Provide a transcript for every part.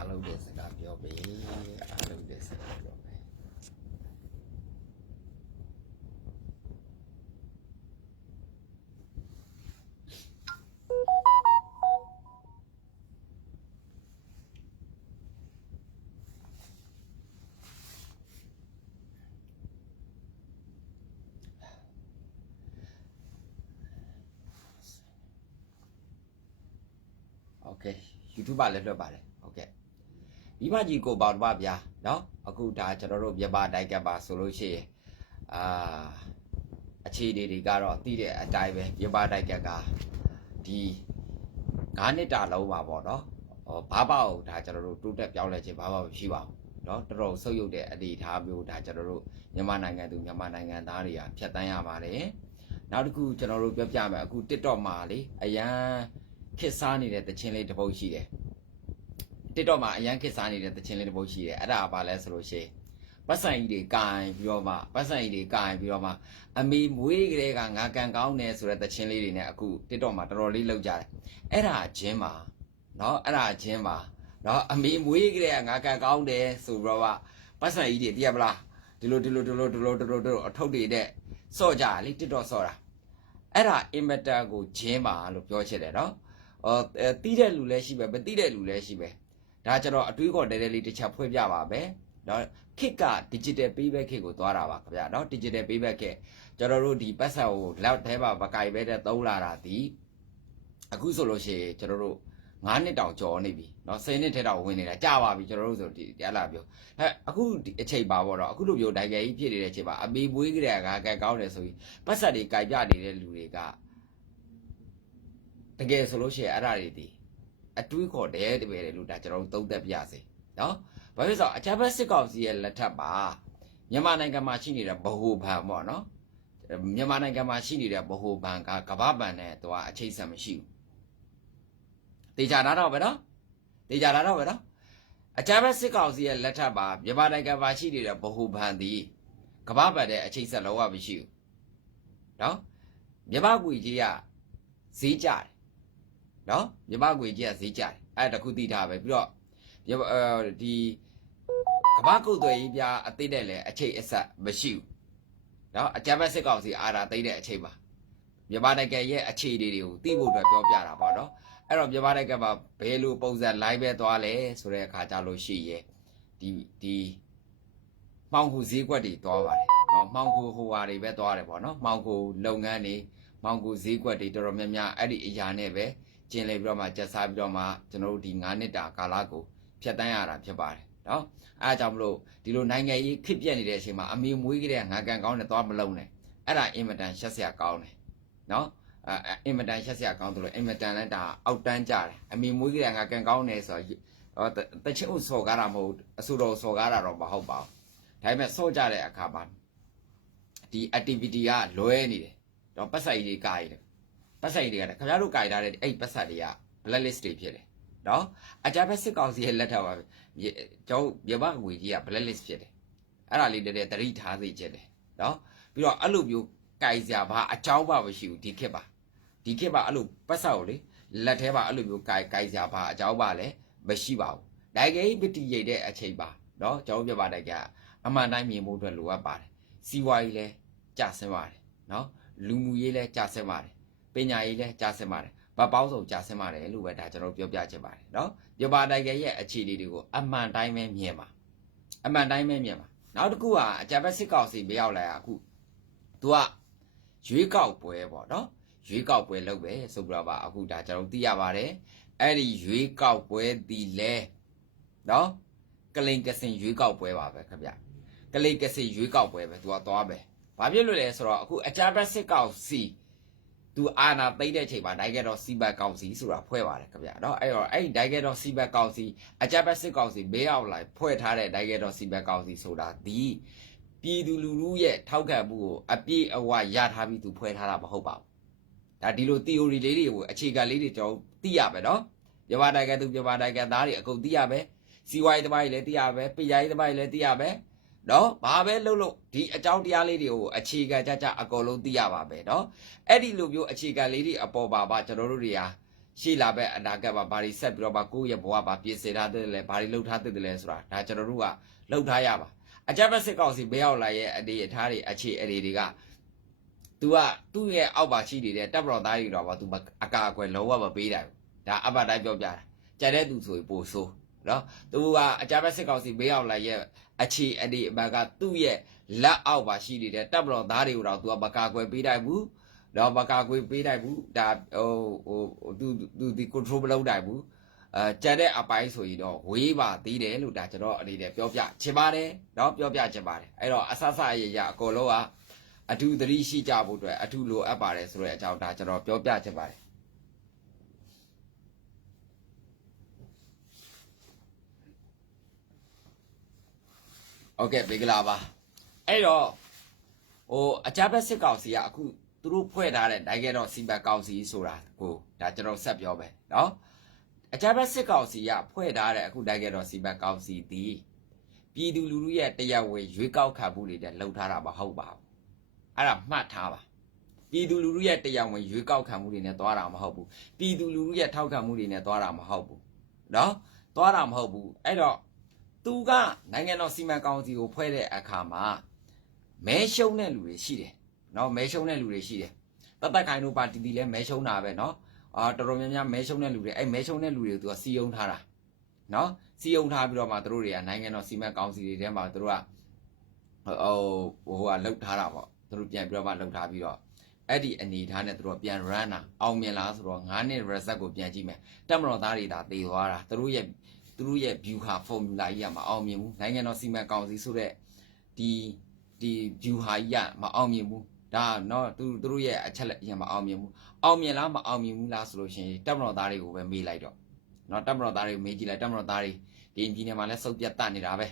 အားလုံးတဲ့စကားပြောပေးအားလုံးတဲ့စကားပြောပေး โอเค YouTube ကလည်းလွတ်ပါတယ် ဟုတ်ကဲ့ဒီမကြီးကိုပေါ့တပါဗျာเนาะအခုဒါကျွန်တော်တို့မြန်မာတိုက်ကပ်ပါဆိုလို့ရှိရင်အာအခြေအနေတွေကတော့သိတဲ့အတိုင်းပဲမြန်မာတိုက်ကပ်ကဒီ9နှစ်တာလုံးပါပေါ့เนาะဟောဘာပေါ့ဒါကျွန်တော်တို့တိုးတက်ပြောင်းလဲခြင်းဘာမှမရှိပါဘူးเนาะတော်တော်ဆုပ်ယုပ်တဲ့အနေအထားမျိုးဒါကျွန်တော်တို့မြန်မာနိုင်ငံသူမြန်မာနိုင်ငံသားတွေကဖြတ်တန်းရပါတယ်နောက်တစ်ခုကျွန်တော်တို့ပြောပြမယ်အခု TikTok မှာလေအရန်ခစ်စားနေတဲ့တခြင်းလေးတစ်ပုတ်ရှိတယ် TikTok မှာအရန်ခစ်စားနေတဲ့တခြင်းလေးတစ်ပုတ်ရှိတယ်အဲ့ဒါကဘာလဲဆိုလို့ရှိရင်ပတ်စံကြီးတွေကင်ပြီးတော့မှပတ်စံကြီးတွေကင်ပြီးတော့မှအမေမွေးကလေးကငါကန်ကောင်းတယ်ဆိုတဲ့တခြင်းလေးတွေနဲ့အခု TikTok မှာတော်တော်လေးလောက်ကြတယ်အဲ့ဒါချင်းမှာเนาะအဲ့ဒါချင်းမှာเนาะအမေမွေးကလေးကငါကန်ကောင်းတယ်ဆိုပြီးတော့မှပတ်စံကြီးတွေသိရမလားဒီလိုဒီလိုဒီလိုဒီလိုဒီလိုဒီလိုအထုပ်တွေနဲ့စော့ကြတယ်လေ TikTok စော့တာအဲ့ဒါ inverter ကိုဂျင်းပါလို့ပြောချင်တယ်เนาะဟောတီးတဲ့လူလည်းရှိပဲမတီးတဲ့လူလည်းရှိပဲ ဒါကျွန်တော်အတွေးခေါ်တဲတဲလေးတစ်ချက်ဖွင့်ပြပါမယ်เนาะခစ်က digital payback ခစ်ကိုသွားတာပါခင်ဗျာเนาะ digital payback ခစ်ကျွန်တော်တို့ဒီပတ်ဆက်ကိုလက်ထဲမှာမကင်ပဲတဲ့သုံးလာတာဒီအခုဆိုလို့ရှိရင်ကျွန်တော်တို့9နှစ်တောင်ကျော်နေပြီเนาะ10နှစ်ထဲတောင်ဝင်နေတာကြာပါပြီကျွန်တော်တို့ဆိုဒီအဲ့လာပြောဟဲ့အခုဒီအချိန်ပါပေါ့တော့အခုလိုမျိုးဒိုင်ကယ်ကြီးဖြစ်နေတဲ့အချိန်ပါအမေမွေးကြတဲ့ကကဲကောင်းတယ်ဆိုပြီးပတ်ဆက်တွေကင်ပြနေတဲ့လူတွေကတကယ်ဆိုလို့ရှိရင်အဲ့ဒါတွေဒီ အတွေးခေါ်တယ်တပည့်တယ်လို့ဒါကျွန်တော်တို့သုံးသပ်ပြစေနော်ဘာဖြစ်လို့ဆိုတော့အချမ်းဘက်စစ်ကောင်စီရဲ့လက်ထက်ပါမြန်မာနိုင်ငံမှာရှိနေတဲ့ဗဟိုဘဏ်ပေါ့နော်မြန်မာနိုင်ငံမှာရှိနေတဲ့ဗဟိုဘဏ်ကကမ္ဘာဘဏ်နဲ့သူကအချိတ်ဆက်မရှိဘူးတေချာတာတော့ပဲနော်တေချာတာတော့ပဲနော်အချမ်းဘက်စစ်ကောင်စီရဲ့လက်ထက်ပါမြန်မာနိုင်ငံမှာရှိနေတဲ့ဗဟိုဘဏ်ဒီကမ္ဘာဘဏ်နဲ့အချိတ်ဆက်လုံးဝမရှိဘူးနော်မြန်မာကွေကြီးကဈေးကြတယ် နော်မြမကွေကြီးကဈေးကြတယ်အဲ့ဒါတခုသိထားပဲပြီးတော့မြမအဲဒီကမ္ဘာကုတ်သွယ်ကြီးပြအသိတဲ့လေအချိန်အဆက်မရှိဘူးနော်အကြမ်းဖက်စစ်ကောင်စီအာရာသိတဲ့အချိန်မှာမြန်မာနိုင်ငံရဲ့အခြေအနေတွေကိုသိဖို့အတွက်ပြောပြတာပေါ့နော်အဲ့တော့မြန်မာနိုင်ငံမှာဘယ်လိုပုံစံ live ပဲသွားလဲဆိုတဲ့အခါကြလို့ရှိရဲ့ဒီဒီမှောင်ခုဈေးကွက်တွေသွားပါတယ်နော်မှောင်ခုဟိုဟာတွေပဲသွားတယ်ပေါ့နော်မှောင်ခုလုပ်ငန်းတွေမှောင်ခုဈေးကွက်တွေတော်တော်များများအဲ့ဒီအရာနဲ့ပဲ ကျင်းလေပြီးတော့မှကြက်စားပြီးတော့မှကျွန်တော်တို့ဒီ9နှစ်တာကာလကိုဖြတ်တန်းရတာဖြစ်ပါတယ်နော်အဲအကြောင်းမလို့ဒီလိုနိုင်ငံရေးခစ်ပြက်နေတဲ့အချိန်မှာအမေမွေးကလေးကငါကန်ကောင်းတယ်သွားမလုံးနဲ့အဲ့ဒါအင်မတန်ရှက်စရာကောင်းတယ်နော်အဲအင်မတန်ရှက်စရာကောင်းတယ်လို့အင်မတန်လည်းဒါအောက်တန်းကြတယ်အမေမွေးကလေးကငါကန်ကောင်းတယ်ဆိုတော့တချင်ဥစော်ကားတာမဟုတ်အဆူတော်စော်ကားတာတော့မဟုတ်ပါဘူးဒါပေမဲ့စော့ကြတဲ့အခါမှာဒီ activity ကလွဲနေတယ်တော့ပတ်ဆိုင်ကြီးကားကြီးတယ် ပတ်ဆိုင်တွေကလည်းခင်ဗျားတို့ကြိုက်ထားတဲ့အဲ့ပတ်ဆက်တွေက blacklist တွေဖြစ်တယ်နော်အကြမ်းဖက်စစ်ကောင်စီရဲ့လက်ထက်ပါကျောင်းမြမငွေကြီးက blacklist ဖြစ်တယ်အဲ့ဒါလေးတည်းတည်းတတိထားစေချင်တယ်နော်ပြီးတော့အဲ့လိုမျိုးကြိုက်စရာဘာအကြောင်းပါမရှိဘူးဒီခေတ်ပါဒီခေတ်ပါအဲ့လိုပတ်ဆက်ကိုလေလက်ထဲပါအဲ့လိုမျိုးကြိုက်ကြိုက်စရာဘာအကြောင်းပါလဲမရှိပါဘူးနိုင်ငံရေးပတိရိတ်တဲ့အချိန်ပါနော်ကျောင်းပြပါတဲ့ကအမှန်တိုင်းမြင်ဖို့အတွက်လိုအပ်ပါတယ်စီးပွားရေးလဲကျဆင်းပါတယ်နော်လူမှုရေးလဲကျဆင်းပါတယ် ပညာရေးလည်းကြားစင်ပါတယ်။ဗပေါင်းဆောင်ကြားစင်ပါတယ်လို့ပဲဒါကျွန်တော်ပြောပြချင်ပါတယ်နော်။ပြပါတိုင်ကရဲ့အခြေအနေတွေကိုအမှန်တိုင်းပဲမြင်ပါ။အမှန်တိုင်းပဲမြင်ပါ။နောက်တစ်ခုကအကြံဖက်စစ်ကောင်စီမရောက်လာအခု तू ကရွေးကောက်ပွဲပေါ့နော်။ရွေးကောက်ပွဲလုပ်ပဲဆိုပြီးတော့ပါအခုဒါကျွန်တော်သိရပါတယ်။အဲ့ဒီရွေးကောက်ပွဲဒီလဲနော်ကလိန်ကစင်ရွေးကောက်ပွဲပါပဲခင်ဗျ။ကလိန်ကစင်ရွေးကောက်ပွဲပဲ तू ကသွားပဲ။ဘာဖြစ်လို့လဲဆိုတော့အခုအကြံဖက်စစ်ကောင်စီ သူအာနာသိတဲ့ချိန်မှာဒိုင်ကတော်စီဘတ်ကောင်စီဆိုတာဖွဲ့ပါတယ်ခင်ဗျာနော်အဲ့တော့အဲ့ဒိုင်ကတော်စီဘတ်ကောင်စီအကြပ်ပတ်စစ်ကောင်စီဘေးအောင်လိုက်ဖွဲ့ထားတဲ့ဒိုင်ကတော်စီဘတ်ကောင်စီဆိုတာဒီပြည်သူလူထုရဲ့ထောက်ခံမှုကိုအပြည့်အဝရထားပြီးသူဖွဲ့ထားတာမဟုတ်ပါဘူးဒါဒီလို theory လေးတွေကိုအခြေခံလေးတွေကျွန်တော်သိရမယ်နော်ပြပါနိုင်ငံသူပြပါနိုင်ငံသားတွေအကုန်သိရမယ်စီဝိုင်းတမိုင်းလည်းသိရမယ်ပညာရေးတမိုင်းလည်းသိရမယ် နော်ဘာပဲလှုပ်လို့ဒီအကြောင်းတရားလေးတွေကိုအခြေခံကြကြအကုန်လုံးသိရပါမယ်နော်အဲ့ဒီလိုမျိုးအခြေခံလေးတွေအပေါ်ပါပါကျွန်တော်တို့တွေဟာရှိလာပဲအနာဂတ်မှာဘာတွေဆက်ပြီးတော့မှကိုယ့်ရဲ့ဘဝမှာပြင်ဆင်ထားတဲ့လဲဘာတွေလှုပ်ထားတဲ့လဲဆိုတာဒါကျွန်တော်တို့ကလှုပ်ထားရပါအကြမ်းဖက်စစ်ကောင်စီဘေးရောက်လာရဲ့အနေအထားတွေအခြေအနေတွေကသူကသူ့ရဲ့အောက်ပါရှိနေတဲ့တပ်မတော်သားတွေတော့ဘာသူအကာအကွယ်လုံးဝမပေးနိုင်ဘူးဒါအပတိုင်းပြောပြတာကြံတဲ့သူဆိုရင်ပိုဆိုးနော်သူကအကြမ်းဖက်စစ်ကောင်စီဘေးရောက်လာရဲ့ အခြေအနေအမှန်ကသူ့ရဲ့လက်အောက်မှာရှိနေတဲ့တပ်မတော်သားတွေကိုတော့သူကမကာကွယ်ပေးနိုင်ဘူးတော့မကာကွယ်ပေးနိုင်ဘူးဒါဟိုဟိုသူသူဒီ control မလုပ်နိုင်ဘူးအဲကြံတဲ့အပိုင်းဆိုရင်တော့ဝေးပါသေးတယ်လို့ဒါကျွန်တော်အနေနဲ့ပြောပြချင်ပါတယ်เนาะပြောပြချင်ပါတယ်အဲ့တော့အဆဆအရရအကုန်လုံးကအထူးသတိရှိကြဖို့အတွက်အထူးလိုအပ်ပါတယ်ဆိုတဲ့အကြောင်းဒါကျွန်တော်ပြောပြချင်ပါတယ် โอเคမင်္ဂလာပါအဲ့တော့ဟိုအကြမ်းဖက်စစ်ကောင်စီကအခုသူတို့ဖွဲ့ထားတဲ့နိုင်ငံတော်စီမံကောင်စီဆိုတာကိုဒါကျွန်တော်ဆက်ပြောမယ်เนาะအကြမ်းဖက်စစ်ကောင်စီကဖွဲ့ထားတဲ့အခုနိုင်ငံတော်စီမံကောင်စီဒီပြည်သူလူထုရဲ့တရားဝင်ရွေးကောက်ခံမှုတွေနဲ့လှုပ်ထားတာမဟုတ်ပါဘူး အဲ့ဒါမှတ်ထားပါပြည်သူလူထုရဲ့တရားဝင်ရွေးကောက်ခံမှုတွေနဲ့သွားတာမဟုတ်ဘူးပြည်သူလူထုရဲ့ထောက်ခံမှုတွေနဲ့သွားတာမဟုတ်ဘူးเนาะသွားတာမဟုတ်ဘူးအဲ့တော့ သူကနိုင်ငံတော်စီမံကောင်စီကိုဖွဲ့တဲ့အခါမှာမဲရှုံးတဲ့လူတွေရှိတယ်နော်မဲရှုံးတဲ့လူတွေရှိတယ်တတ်တက်ခိုင်တို့ပါတီတီလဲမဲရှုံးတာပဲနော်အာတော်တော်များများမဲရှုံးတဲ့လူတွေအဲ့မဲရှုံးတဲ့လူတွေကိုသူကစီယုံထားတာနော်စီယုံထားပြီးတော့မှသူတို့တွေကနိုင်ငံတော်စီမံကောင်စီတွေထဲမှာသူတို့ကဟိုဟိုကလှုပ်ထားတာပေါ့သူတို့ပြန်ပြီးတော့မှလှုပ်ထားပြီးတော့အဲ့ဒီအနေထားနဲ့သူတို့ပြန် run တာအောင်မြင်လားဆိုတော့9နှစ် reset ကိုပြန်ကြည့်မယ်တက်မတော်သားတွေဒါသေသွားတာသူတို့ရဲ့ သူတို့ရဲ့ view ဟာ formula ကြီးကမအောင်မြင်ဘူးနိုင်ငံတော်စီမံကောင်စီဆိုတဲ့ဒီဒီ view ဟာကြီးကမအောင်မြင်ဘူးဒါတော့သူသူတို့ရဲ့အချက်လက်ရမအောင်မြင်ဘူးအောင်မြင်လားမအောင်မြင်ဘူးလားဆိုလို့ရှိရင်တက်မတော်သားတွေကိုပဲမေးလိုက်တော့เนาะတက်မတော်သားတွေကိုမေးကြည့်လိုက်တက်မတော်သားတွေဒီပြည်နယ်မှာလဲစုပ်ပြတ်တတ်နေတာပဲ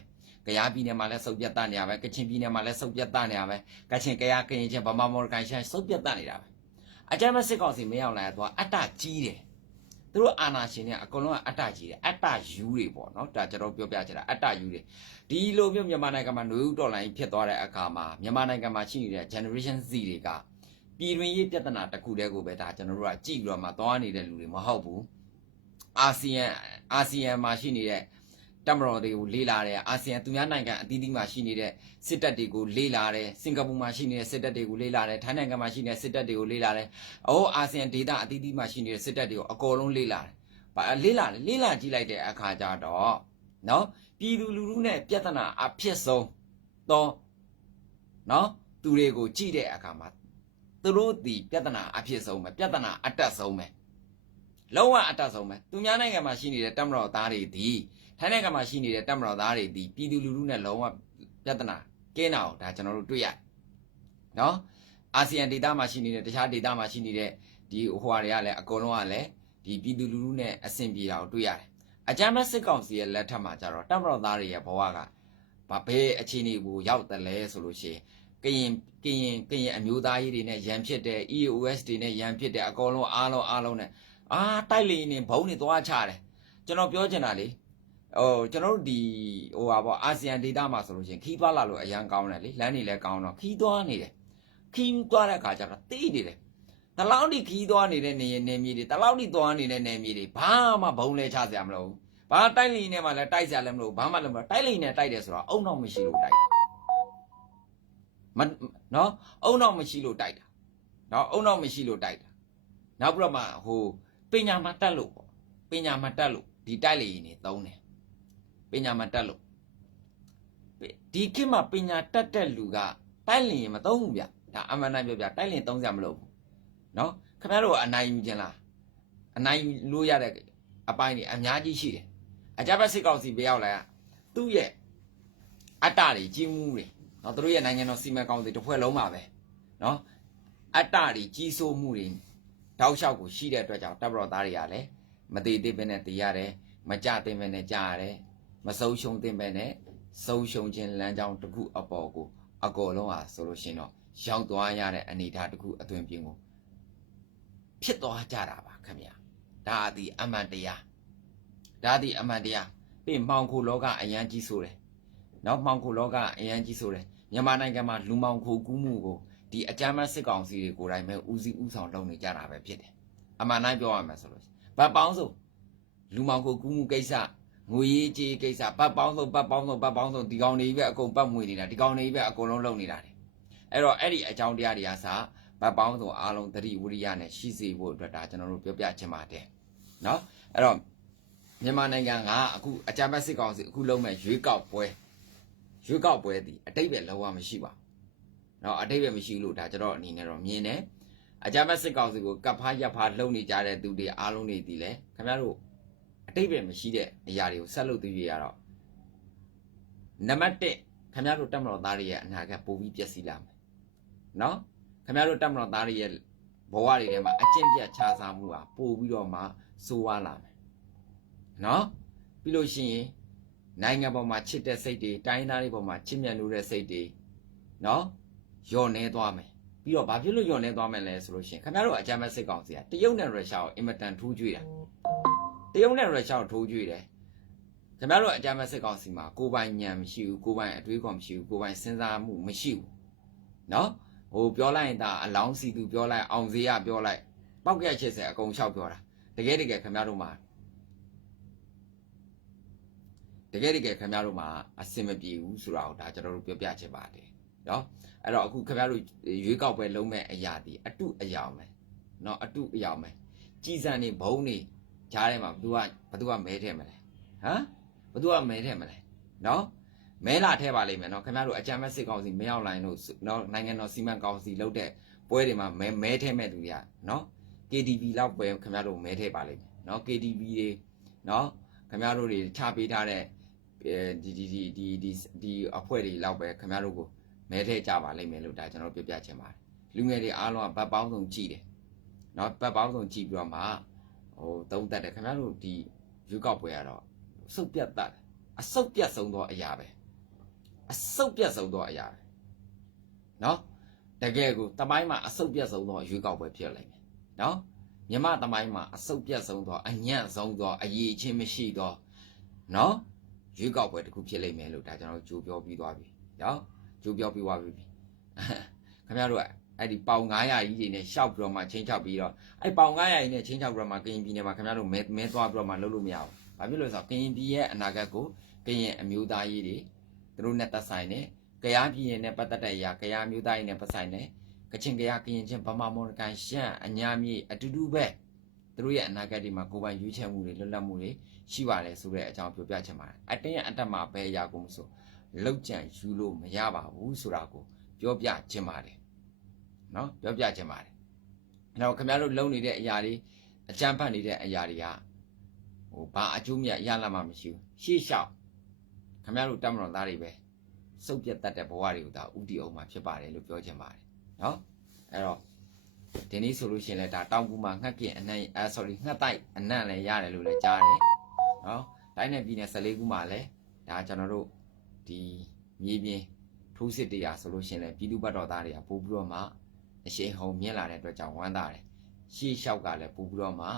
ကယားပြည်နယ်မှာလည်းစုပ်ပြတ်တတ်နေရပဲကချင်ပြည်နယ်မှာလည်းစုပ်ပြတ်တတ်နေရပဲကချင်ကယားကရင်ချင်းဗမာမော်ကန်ရှန်စုပ်ပြတ်တတ်နေတာပဲအကြမ်းမဲ့စစ်ကောင်စီမရောက်လာတော့အတ္တကြီးတယ် သူတို့အာနာရှင်တွေအကုန်လုံးကအတ္တကြီးတယ်အတ္တယူတွေပေါ့နော်ဒါကျွန်တော်ပြောပြချင်တာအတ္တယူတွေဒီလိုမျိုးမြန်မာနိုင်ငံမှာຫນွေဥတော်လိုင်းဖြစ်သွားတဲ့အခါမှာမြန်မာနိုင်ငံမှာရှိနေတဲ့ generation Z တွေကပြည်တွင်းရေးပြဿနာတစ်ခုတည်းကိုပဲဒါကျွန်တော်တို့ကကြည့်ပြီးတော့မှသွားနေတဲ့လူတွေမဟုတ်ဘူးအာဆီယံအာဆီယံမှာရှိနေတဲ့ တမတော်တွေကိုလေးလာတယ်အာဆီယံသူများနိုင်ငံအသီးသီးမှာရှိနေတဲ့စစ်တပ်တွေကိုလေးလာတယ်စင်ကာပူမှာရှိနေတဲ့စစ်တပ်တွေကိုလေးလာတယ်ထိုင်းနိုင်ငံမှာရှိနေတဲ့စစ်တပ်တွေကိုလေးလာတယ်အိုးအာဆီယံဒေသအသီးသီးမှာရှိနေတဲ့စစ်တပ်တွေကိုအကုန်လုံးလေးလာတယ်ဘာလေးလာတယ်လေးလာကြည့်လိုက်တဲ့အခါကျတော့နော်ပြည်သူလူထုနဲ့ပြဿနာအဖြစ်ဆုံးတော့နော်သူတွေကိုကြည့်တဲ့အခါမှာသူတို့ဒီပြဿနာအဖြစ်ဆုံးပဲပြဿနာအတက်ဆုံးပဲလုံးဝအတက်ဆုံးပဲသူများနိုင်ငံမှာရှိနေတဲ့တမတော်သားတွေဒီ ထိုင်းနိုင်ငံမှာရှိနေတဲ့တပ်မတော်သားတွေဒီပြည်သူလူထုနဲ့လုံးဝပြဿနာကင်းတာကိုဒါကျွန်တော်တို့တွေ့ရတယ်။နော်အာဆီယံဒေသမှာရှိနေတဲ့တခြားဒေသမှာရှိနေတဲ့ဒီဟိုဟာတွေကလည်းအကုန်လုံးကလည်းဒီပြည်သူလူထုနဲ့အဆင်ပြေတာကိုတွေ့ရတယ်။အကြမ်းဖက်စစ်ကောင်စီရဲ့လက်ထက်မှာကျတော့တပ်မတော်သားတွေရဲ့ဘဝကဘာဘယ်အခြေအနေကိုရောက်တယ်လဲဆိုလို့ရှိရင်ကရင်ကရင်ကရင်အမျိုးသားရေးတွေနဲ့ရန်ဖြစ်တဲ့ EOS တွေနဲ့ရန်ဖြစ်တဲ့အကုန်လုံးအားလုံးအားလုံးနဲ့အာတိုက်လေနေဘုံတွေသွားချတယ်ကျွန်တော်ပြောချင်တာလေ ဟိုကျွန်တော်တို့ဒီဟိုပါပေါ့အာဆီယံဒေသမှာဆိုလို့ရှိရင်ခီးသွားလာလို့အရန်ကောင်းတယ်လေလမ်းတွေလည်းကောင်းတော့ခီးသွားနေတယ်ခီးသွားတဲ့အခါကျတော့တိနေတယ်တလောက်တိခီးသွားနေတဲ့နေနေမြေတွေတလောက်တိသွားနေတဲ့နေမြေတွေဘာမှဘုံလဲချစရာမလိုဘူးဘာတိုက်လိနဲ့မှလည်းတိုက်စရာလည်းမလိုဘာမှလည်းမလိုတိုက်လိနဲ့တိုက်တယ်ဆိုတော့အုံနောက်မရှိလို့တိုက်တာမနော်အုံနောက်မရှိလို့တိုက်တာနော်အုံနောက်မရှိလို့တိုက်တာနောက်ပြီးတော့မှဟိုပညာမတက်လို့ပေါ့ပညာမတက်လို့ဒီတိုက်လိနေသုံးတယ် ပညာမတက်လို့ဒီခေတ်မှာပညာတက်တဲ့လူကတိုက်လင်ရင်မသုံးဘူးဗျဒါအမှန်တမ်းပြောပြတိုက်လင်သုံးစရာမလိုဘူးเนาะခင်ဗျားတို့အနိုင်ယူခြင်းလားအနိုင်ယူလို့ရတဲ့အပိုင်းတွေအများကြီးရှိတယ်အကြမ်းဖက်စစ်ကောင်စီပေးရောက်လာသူ့ရဲ့အတ္တတွေကြီးမှုတွေเนาะသူတို့ရဲ့နိုင်ငံတော်စီမံကောင်စီတစ်ဖွဲ့လုံးပါပဲเนาะအတ္တတွေကြီးစိုးမှုတွေတောက်လျှောက်ကိုရှိတဲ့အတွက်ကြောင့်တပ်မတော်သားတွေကလည်းမသေးသေးပဲနဲ့တည်ရတယ်မကြသေးပဲနဲ့ကြားရတယ် မဆုံးရှုံးသင့်ပဲနဲ့ဆုံးရှုံးခြင်းလမ်းကြောင်းတစ်ခုအပေါ်ကိုအကောလုံးဟာဆိုလို့ရှိရင်တော့ရောက်သွားရတဲ့အနေအထားတစ်ခုအသွင်ပြင်ကိုဖြစ်သွားကြတာပါခင်ဗျာဒါအသည်အမှန်တရားဒါသည်အမှန်တရားပြီးမှောင်ခိုလောကအရန်ကြီးဆိုတယ်နော်မှောင်ခိုလောကအရန်ကြီးဆိုတယ်မြန်မာနိုင်ငံမှာလူမှောင်ခိုကူးမှုကိုဒီအကြမ်းဖက်စစ်ကောင်စီတွေကိုယ်တိုင်ပဲဦးစီးဦးဆောင်လုပ်နေကြတာပဲဖြစ်တယ်အမှန်တိုင်းပြောရမယ်ဆိုလို့ဘဗတ်ပေါင်းစုံလူမောင်ကိုကူးမှုကိစ္စ ငွေရေးကြေးကိစ္စဗတ်ပေါင်းစုံဗတ်ပေါင်းစုံဗတ်ပေါင်းစုံဒီကောင်တွေပဲအကုန်ပတ်မွေနေတာဒီကောင်တွေပဲအကုန်လုံးလုပ်နေတာတယ်အဲ့တော့အဲ့ဒီအကြောင်းတရားတွေကစာဗတ်ပေါင်းစုံအားလုံးသတိဝိရိယနဲ့ရှိစေဖို့အတွက်ဒါကျွန်တော်တို့ပြောပြချင်ပါတယ်နော်အဲ့တော့မြန်မာနိုင်ငံကအခုအကြမ်းဖက်စစ်ကောင်စီအခုလုံးမဲ့ရွေးကောက်ပွဲရွေးကောက်ပွဲဒီအတိတ်ပဲလုံးဝမရှိပါဘူးနော်အတိတ်ပဲမရှိလို့ဒါကျွန်တော်အနေနဲ့တော့မြင်တယ်အကြမ်းဖက်စစ်ကောင်စီကိုကပ်ဖားရပ်ဖားလှုပ်နေကြတဲ့သူတွေအားလုံးတွေဒီလဲခင်ဗျားတို့ အတိတ်ပဲမရှိတဲ့အရာတွေကိုဆက်လုပ်သိရရတော့နံပါတ်1ခင်ဗျားတို့တက်မတော်သားတွေရဲ့အနာဂတ်ပိုပြီးပျက်စီးလာမယ်နော်ခင်ဗျားတို့တက်မတော်သားတွေရဲ့ဘဝတွေထဲမှာအကျင့်ပြတ်ခြားစားမှုဟာပိုပြီးတော့မှဆိုးဝါးလာမယ်နော်ပြီးလို့ရှိရင်နိုင်ငံပေါ်မှာချစ်တဲ့စိတ်တွေတိုင်းသားတွေပေါ်မှာချစ်မြတ်လို့တဲ့စိတ်တွေနော်ညော့နေသွားမယ်ပြီးတော့ဘာဖြစ်လို့ညော့နေသွားမယ်လဲဆိုလို့ရှိရင်ခင်ဗျားတို့အကြမ်းဖက်စစ်ကောင်စီကတရုတ်နဲ့ရုရှားကိုအင်မတန်ထူးကြွေးတာ တရုတ်နဲ့ရုရှားကိုထိုးကြွေးတယ်ခင်ဗျားတို့အကြမ်းဖက်စစ်ကောင်စီမှာကိုယ်ပိုင်ဉာဏ်မရှိဘူးကိုယ်ပိုင်အတွေးခေါ်မရှိဘူးကိုယ်ပိုင်စဉ်းစားမှုမရှိဘူးနော်ဟိုပြောလိုက်ရင်ဒါအလောင်းစီသူပြောလိုက်အောင်စေးရပြောလိုက်ပောက်ကရချစ်စဲအကုန်လျှောက်ပြောတာတကယ်တကယ်ခင်ဗျားတို့မှာတကယ်တကယ်ခင်ဗျားတို့မှာအစင်မပြေဘူးဆိုတာကိုဒါကျွန်တော်တို့ပြောပြချင်ပါတယ်နော်အဲ့တော့အခုခင်ဗျားတို့ရွေးကောက်ပွဲလုံးမဲ့အရာဒီအတုအယောင်ပဲနော်အတုအယောင်ပဲကြည်စံနေဘုံနေ ကြားထဲမှာဘသူကဘသူကမဲထဲမလဲဟမ်ဘသူကမဲထဲမလဲနော်မဲလာထဲပါလိမ့်မယ်နော်ခင်ဗျားတို့အကြမ်းမဲ့စစ်ကောင်စီမရောက်လိုင်းလို့နော်နိုင်ငံတော်စီမံကောင်စီလုပ်တဲ့ပွဲတွေမှာမဲမဲထဲမဲ့သူတွေကနော် KTV လောက်ပွဲခင်ဗျားတို့မဲထဲပါလိမ့်မယ်နော် KTV တွေနော်ခင်ဗျားတို့တွေချပေးထားတဲ့အဲဒီဒီဒီဒီဒီဒီအဖွဲ့တွေလောက်ပဲခင်ဗျားတို့ကိုမဲထဲကြပါလိမ့်မယ်လို့ဒါကျွန်တော်ပြောပြချင်ပါတယ်လူငယ်တွေအားလုံးကဗတ်ပေါင်းစုံကြည့်တယ်နော်ဗတ်ပေါင်းစုံကြည့်ပြီးတော့မှ ဟိုသုံးသက်တယ်ခင်ဗျားတို့ဒီယူကောက်ပွဲကတော့စုပ်ပြတ်တတ်အစုပ်ပြတ်ဆုံးသောအရာပဲအစုပ်ပြတ်ဆုံးသောအရာပဲနော်တကယ်ကိုတမိုင်းမှာအစုပ်ပြတ်ဆုံးသောယူကောက်ပွဲဖြစ်လိမ့်မယ်နော်မြမတမိုင်းမှာအစုပ်ပြတ်ဆုံးသောအညံ့ဆုံးသောအရေးချင်းမရှိသောနော်ရွေးကောက်ပွဲတစ်ခုဖြစ်လိမ့်မယ်လို့ဒါကျွန်တော်ကြိုးပြောပြီးသွားပြီနော်ကြိုးပြောပြီးသွားပြီခင်ဗျားတို့က အဲ့ဒီပေါင်900ကြီးတွေနဲ့ရှောက်ပြီးတော့မှချင်းချောက်ပြီးတော့အဲ့ပေါင်900ကြီးနဲ့ချင်းချောက်ပြီးတော့မှကရင်ပြည်နယ်မှာခင်ဗျားတို့မဲမဲသွားပြီးတော့မှလုပ်လို့မရဘူးဘာဖြစ်လို့လဲဆိုတော့ကရင်ပြည်ရဲ့အနာဂတ်ကိုကရင်အမျိုးသားရေးတွေသူတို့နဲ့သက်ဆိုင်တယ်ကရားပြည်နယ်နဲ့ပတ်သက်တဲ့အရာကရားမျိုးသားရေးနဲ့ပတ်ဆိုင်တယ်ကချင်ကရားကရင်ချင်းဗမာမွန်ကန်ရှမ်းအညာမြေအတူတူပဲသူတို့ရဲ့အနာဂတ်ဒီမှာကိုယ်ပိုင်ရွေးချယ်မှုတွေလွတ်လပ်မှုတွေရှိပါတယ်ဆိုတဲ့အကြောင်းပြောပြချင်ပါတယ်အတင်းရဲ့အတက်မှာပဲအရာကိုမဆိုလောက်ကြံယူလို့မရပါဘူးဆိုတာကိုပြောပြချင်ပါတယ် နော်ပြောပြချင်ပါတယ်အဲ့တော့ခင်ဗျားတို့လုံနေတဲ့အရာတွေအကြမ်းဖက်နေတဲ့အရာတွေကဟိုဘာအကျိုးမြတ်ရလာမှမရှိဘူးရှေ့လျှောက်ခင်ဗျားတို့တတ်မတော်သားတွေပဲစုပ်ပြတ်တတ်တဲ့ဘဝတွေကိုဒါဥတီအောင်မှာဖြစ်ပါတယ်လို့ပြောချင်ပါတယ်နော်အဲ့တော့ဒီနေ့ဆိုလို့ရှိရင်လည်းဒါတောင်ကူမှာငှက်ကင်အနံ့အဲ sorry ငှက်တိုက်အနံ့လည်းရတယ်လို့လည်းကြားတယ်နော်တိုင်းနယ်ပြည်နယ်14ခုမှာလည်းဒါကျွန်တော်တို့ဒီမြေပြင်ထိုးစစ်တရားဆိုလို့ရှိရင်လည်းပြည်သူ့ဘက်တော်သားတွေကပို့ပြီးတော့မှ အရှိန်ဟုန်မြင့်လာတဲ့အတွက်ကြောင့်ဝမ်းသာတယ်ရှေ့လျှောက်ကလည်းပို့ပြီးတော့မှ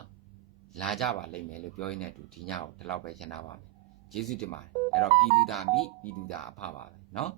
လာကြပါလိမ့်မယ်လို့ပြောရင်းနဲ့အတူဒီညကိုဒီလောက်ပဲရှင်းတာပါမယ်ကျေးဇူးတင်ပါတယ်အဲ့တော့ပြည်သူသားမိပြည်သူသားအဖပါပဲเนาะ